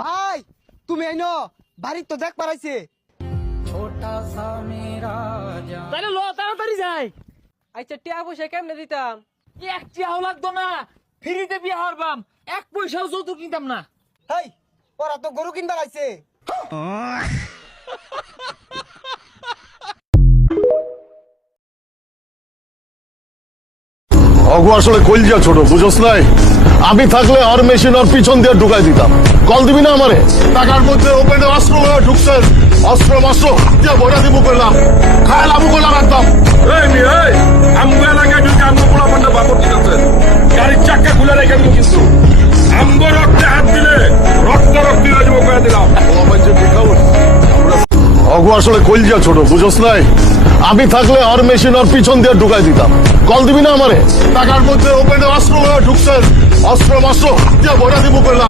ভাই তুমি আইনো বাড়ি তো দেখ পারাইছে। তাহলে লো তাড়াতাড়ি যাই। আচ্ছা টিয়া পয়সা কেমনে দিতাম? এক টিয়াও লাগতো না, ফ্রিতে বিয়ে হারবাম, এক পয়সাও যৌতুক নিতাম না। হেই ওরা তো গরু কিনবার আইছে। অগু আসলে কইলজা ছোট বুঝছ নাই, আমি থাকলে আর মেশিন আর পিছন দিয়ে ঢুকাই দিতাম। কল দিবি না আমারে? টাকার মধ্যে ওপেনে অস্ত্র হয়ে ঢুকছেন, অস্ত্র মাস্ত্র দিয়ে বইটা দিব করলাম, খায় লাভু করলাম একদম। আমগো এলাকায় ঢুকে আমগো পোলাপান্ডা বাপর দিতেছেন, গাড়ির চাক্কা খুলে রেখে দিব, কিন্তু আমগো রক্তে হাত দিলে রক্ত রক্তি হয়ে যাবো করে দিলাম। অগু আসলে কইলজা ছোট বুঝছ নাই, আমি থাকলে আর মেশিন আর পিছন দিয়ে ঢুকাই দিতাম। কল দিবি না আমারে? টাকার মধ্যে ওপেনে অস্ত্র হয়ে ঢুকছেন, অস্ত্র মাস্ত্র দিয়ে বইটা দিব করলাম।